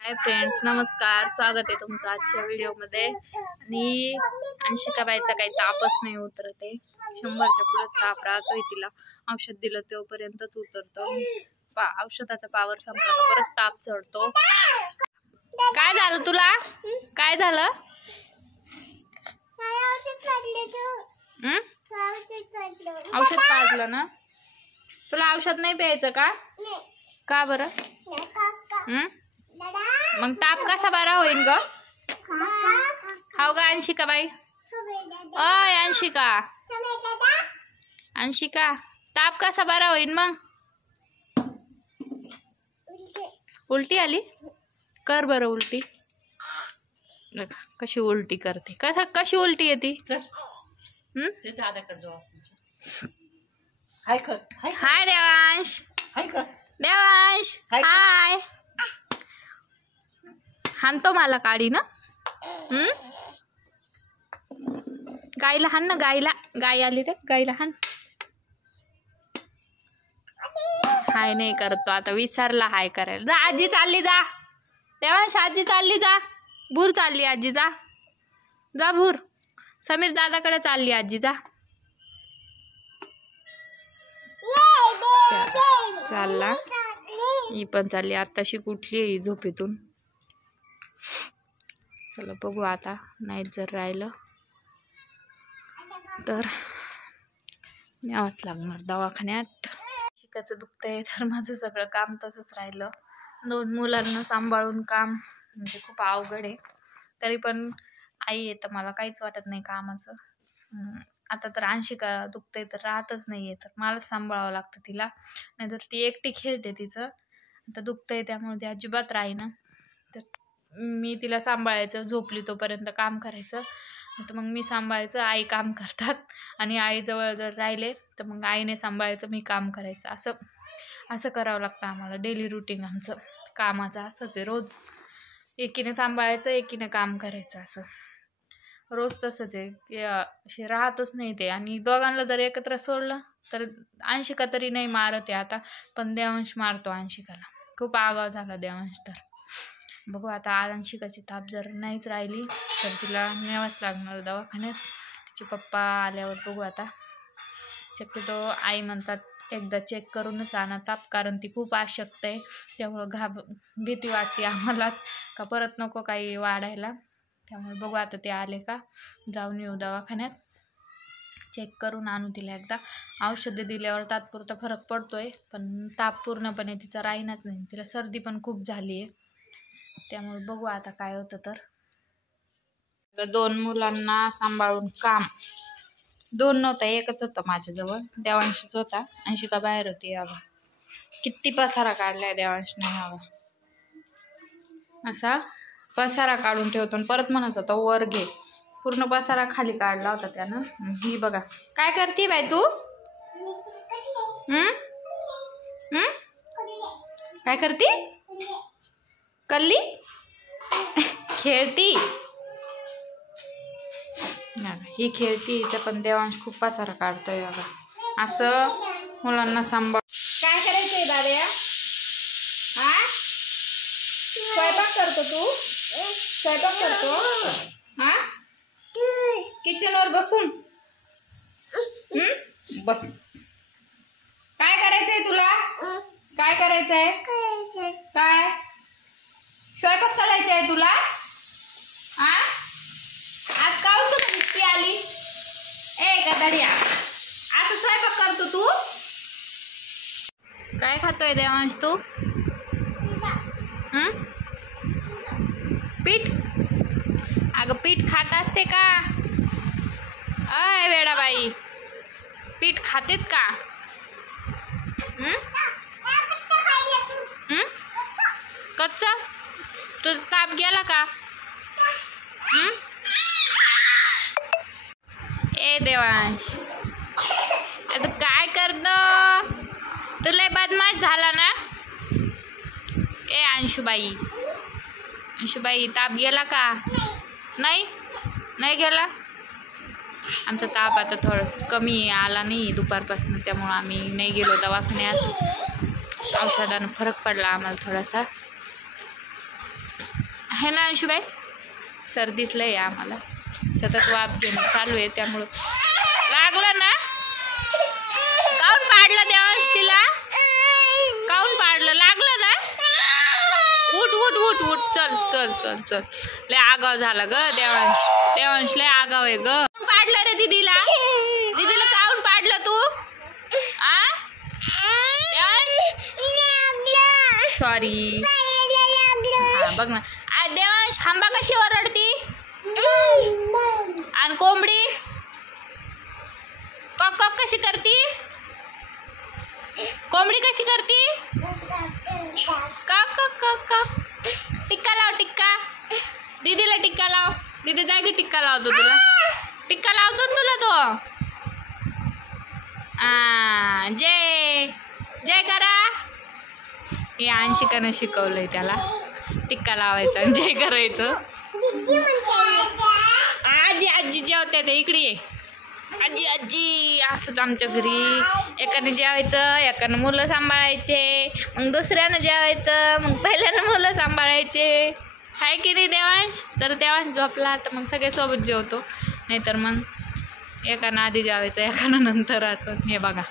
Hi friends, नमस्कार. स्वागत आहे तुमचं आजच्या व्हिडिओमध्ये. आणि अंशिकाबाईचा काही तापच नाही उतरत आहे. 100च्या पुढे ताप राहतोय तिला. औषध दिलं तेव्हापर्यंतच उतरतो. औषधाचा पावर संपला का परत ताप चढतो. काय झालं तुला? काय झालं? औषध पाजलं ना? तुला औषध नाही प्यायचं का? का बरं? मग ताप कसा बरा होईल ग? हाव ग अंशिकाबाई? ओय अंशिका, अंशिका, ताप कसा बरा होईल मग? उलटी आली? कर बरं उलटी. कशी उलटी करते? कशी उलटी येते? हाय देवांश. देवांश हाय. हाणतो मला काढी ना. गाईला हाण ना. गाय आली रे. गाईला हाण. हाय नाही करतो आता. विसरला हाय करायला. जा आजी चालली जा. देवांश आजी चालली जा. भूर चालली आजी. जा जा भूर. समीर दादाकडे चालली आजी. जा चालला. ही पण चालली. आत्ताशी कुठली आहे झोपेतून. चला बघू आता. नाईट जर राहिलं तर न्यावंच लागणार दवाखान्यात. शिकायचं दुखतंय तर माझं सगळं काम तसंच राहिलं. 2 मुलांना सांभाळून काम म्हणजे खूप अवघड आहे. तरी पण आई आहे तर मला काहीच वाटत नाही कामाचं. आता तर अंशिका दुखतंय तर राहतच नाही आहे, तर मलाच सांभाळावं लागतं तिला. नाहीतर ती एकटी खेळते तिचं. आता दुखतंय त्यामुळे ती अजिबात राहीना. तर मी तिला सांभाळायचं. झोपली तोपर्यंत काम करायचं. तर मग मी सांभाळायचं. आई काम करतात. आणि आईजवळ जर राहिले तर मग आईने सांभाळायचं, मी काम करायचं. असं करावं लागतं आम्हाला. डेली रुटीन आमचं कामाचं असंच आहे. रोज एकीने सांभाळायचं, एकीने काम करायचं. असं रोज तसंच आहे की असे राहतच नाही ते. आणि दोघांना जर एकत्र सोडलं तर अंशिका तरी नाही मारत आहे आता, पण देवांश मारतो अंशिकाला. खूप आगाव झाला देवांश. तर बघू आता. अंशिकाची ताप जर नाहीच राहिली तर तिला न्यावंच लागणार दवाखान्यात. तिचे पप्पा आल्यावर बघू आता. शक्यतो आई म्हणतात एकदा चेक करूनच आणा ताप, कारण ती खूप अशक्त आहे. त्यामुळं भीती वाटते आम्हालाच का परत नको काही वाढायला. त्यामुळे बघू आता ते आले का जाऊन येऊ दवाखान्यात. चेक करून आणू तिला एकदा. औषधे दिल्यावर तात्पुरता फरक पडतोय, पण ताप पूर्णपणे तिचा राहीनाच नाही. तिला सर्दी पण खूप झाली आहे. त्यामुळे बघू आता काय होतं. तर 2 मुलांना सांभाळून काम. 2 नव्हता, एकच होता माझ्याजवळ. देवांशच होता. अंशिका बाहेर होती. हवा किती पसारा काढलाय देवांशने. हवा असा पसारा काढून ठेवतो आणि परत म्हणत होता वर घे. पूर्ण पसारा खाली काढला होता त्यानं. ही बघा काय करते बाई तू. काय करते? कल्ली खेळती. ही खेळती. हिचा पण देवांश खूप पसारा काढतोय बघा. असं मुलांना सांभाळ. काय करायचंय दाद्या? हा स्वयंपाक करतो तू? स्वयंपाक करतो हा किचनवर बसून? बस. काय करायचंय तुला? काय करायचंय? काय स्वयंपाक करायचा आहे तुला? हा आज का तुला नुसती आली? ए गदड्या, आता स्वयंपाक करतो तू? काय खातोय देवांश तू? पीठ? अगं पीठ खात असते का? अय वेडाबाई, पीठ खातेत का? कच्चा? तुझा ताप गेला का? ए देवांश, आता काय करतो? तुला बदमाश झाला ना? ए अंशुबाई, अंशुबाई ताप गेला का? नाही गेला. आमचा ताप आता थोडंसं कमी आला नाही दुपारपासून. त्यामुळं आम्ही नाही गेलो दवाखान्यात. औषधानं फरक पडला आम्हाला थोडासा. आहे ना अंशुबाई? सर्दीच लय आहे आम्हाला, सतत वाफ घेणं चालू आहे, त्यामुळं लागलं ना. काऊन पाडलं देवांश तिला? काऊन पाडलं? लागलं ना. उठ उठ उठ उठ, चल चल चल चल. लय आगाव झाला ग देवांश. देवांश लय आगाव आहे ग. पाडलं रे दीदीला. दीदीला काऊन पाडलं तू? आ सॉरी. हा बघ ना देवांश, हांबा कशी ओरडती आणि कोंबडी कॉक कॉक कशी करती? कोंबडी कशी करती? Cock cock cock cock. टिक्का लाव टिक्का. दीदीला टिक्का लाव. दीदी जागी टिक्का लावतो तुला. टिक्का लावतो ना तुला तो. जय जय करा. हे अंशिकानं शिकवलंय त्याला टिक्का लावायचं आणि जय करायचं. आजी आजी जेवते ते, इकडे ये. आजी आजी असंच आमच्या घरी. एकाने जेवायचं, एकानं मुलं सांभाळायचे, मग दुसऱ्यानं जेवायचं, मग पहिल्यानं मुलं सांभाळायचे. आहे की नाही देवांश? तर देवांश झोपला तर मग सगळे सोबत जेवतो, नाहीतर मग एकानं आधी जेवायचं, एकानं नंतर. असं हे बघा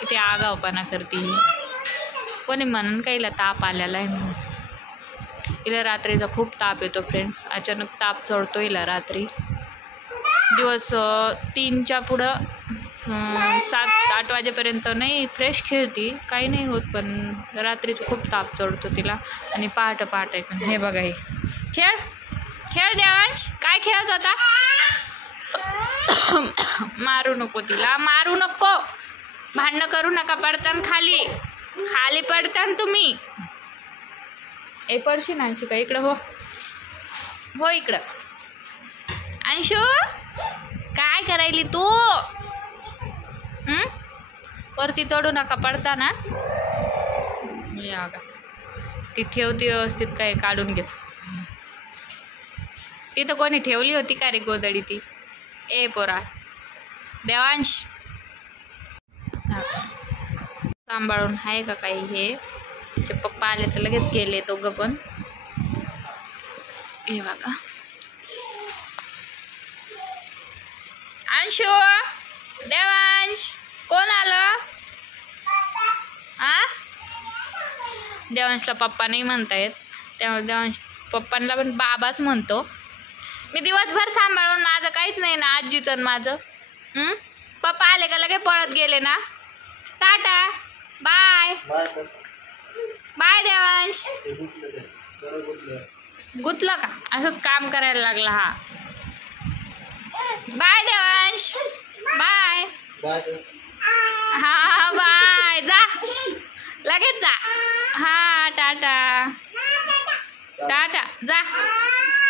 किती आगावपणा करते. कोणी म्हणून काहीला ताप आलेला आहे म्हणून. हिला रात्रीचा खूप ताप येतो फ्रेंड्स. अचानक ताप चढतो हिला रात्री. दिवस 3च्या पुढं 7-8 वाजेपर्यंत नाही फ्रेश खेळती, काही नाही होत, पण रात्रीचं खूप ताप चढतो तिला. आणि पहाटे पण हे बघा, हे खेळ खेळ देवांश. काय खेळत होता? मारू नको तिला, मारू नको. भांडणं करू नका. पडतान खाली, खाली पडतान तुम्ही. ए पडशी ना अंशू. का इकडं हो हो इकडं. अंशू काय करायली तू? वरती चढू नका, पडता ना. या का ती ठेवती व्यवस्थित, काय काढून घेत. तिथं कोणी ठेवली होती का रे गोदडी ती? ए पोरा देवांश सांभाळून आहे का काही? हे तिचे पप्पा आले तर लगेच गेले दोघं पण. हे बघा अंशू देवांश कोण आलं? देवांशला पप्पा नाही म्हणता येत, त्यामुळे देवांश पप्पांना पण बाबाच म्हणतो. मी दिवसभर सांभाळून माझं काहीच नाही ना आजीचं माझं. पप्पा आले का लगे पळत गेले ना. Tata bye bye Devansh. गुतलं का? असंच काम करायला लागला हा. Bye Devansh bye. हा बाय. जा लगेच जा. हा टाटा टाटा. जा.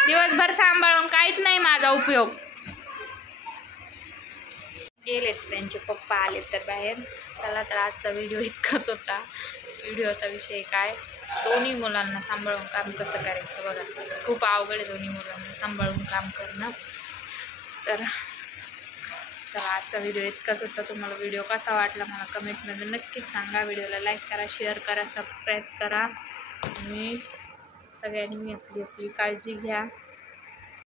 दिवसभर सांभाळून काहीच नाही माझा उपयोग. गेलेत त्यांचे पप्पा आलेत तर बाहेर. चला तर आजचा व्हिडिओ इतकाच होता. व्हिडिओचा विषय काय, दोन्ही मुलांना सांभाळून काम कसं करायचं बघा. खूप अवघड आहे दोन्ही मुलांना सांभाळून काम करणं. तर चला आजचा व्हिडिओ इतकाच होता. तुम्हाला व्हिडिओ कसा वाटला मला कमेंटमध्ये नक्कीच सांगा. व्हिडिओला लाईक करा, शेअर करा, सबस्क्राईब करा आणि सगळ्यांनी आपली काळजी घ्या.